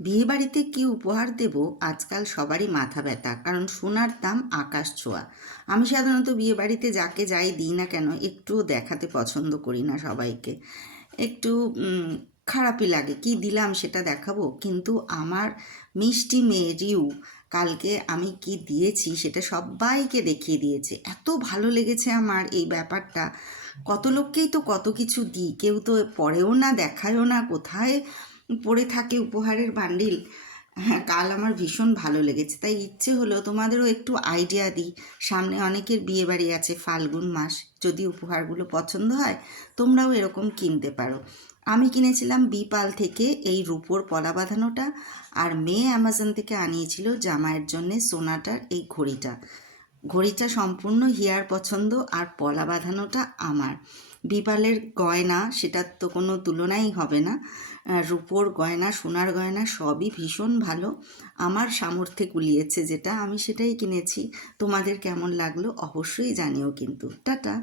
বিয়েবাড়িতে কি উপহার দেব আজকাল সবারই মাথা ব্যথা, কারণ সোনার দাম আকাশ ছোঁয়া। আমি সাধারণত বিয়েবাড়িতে যাকে যাই দিই না কেন একটুও দেখাতে পছন্দ করি না সবাইকে। একটু খারাপই লাগে, কি দিলাম সেটা দেখাবো? কিন্তু আমার মিষ্টি মেয়ে রিউ কালকে আমি কি দিয়েছি সেটা সবাইকে দেখিয়ে দিয়েছে। এত ভালো লেগেছে আমার এই ব্যাপারটা। কত লোককেই তো কত কিছু দিই, কেউ তো পড়েও না, দেখায়ও না, কোথায় পড়ে থাকে উপহারের বান্ডিল। হ্যাঁ, কাল আমার ভীষণ ভালো লেগেছে, তাই ইচ্ছে হলো তোমাদেরও একটু আইডিয়া দিই। সামনে অনেকের বিয়েবাড়ি আছে, ফাল্গুন মাস, যদি উপহারগুলো পছন্দ হয় তোমরাও এরকম কিনতে পারো। আমি কিনেছিলাম বিপাল থেকে এই রূপোর পলা বাঁধানোটা, আর মেয়ে অ্যামাজন থেকে আনিয়েছিল জামাইয়ের জন্যে সোনাটার এই ঘড়িটা। ঘড়িটা সম্পূর্ণ হিয়ার পছন্দ, আর পলা বাঁধানোটা আমার। বিপালের গয়না সেটার তো কোনো তুলনাই হবে না। রূপোর গয়না, সোনার গয়না সবই ভীষণ ভালো। আমার সামর্থ্যে কুলিয়েছে যেটা, আমি সেটাই কিনেছি। তোমাদের কেমন লাগলো অবশ্যই জানিও কিন্তু। টাটা।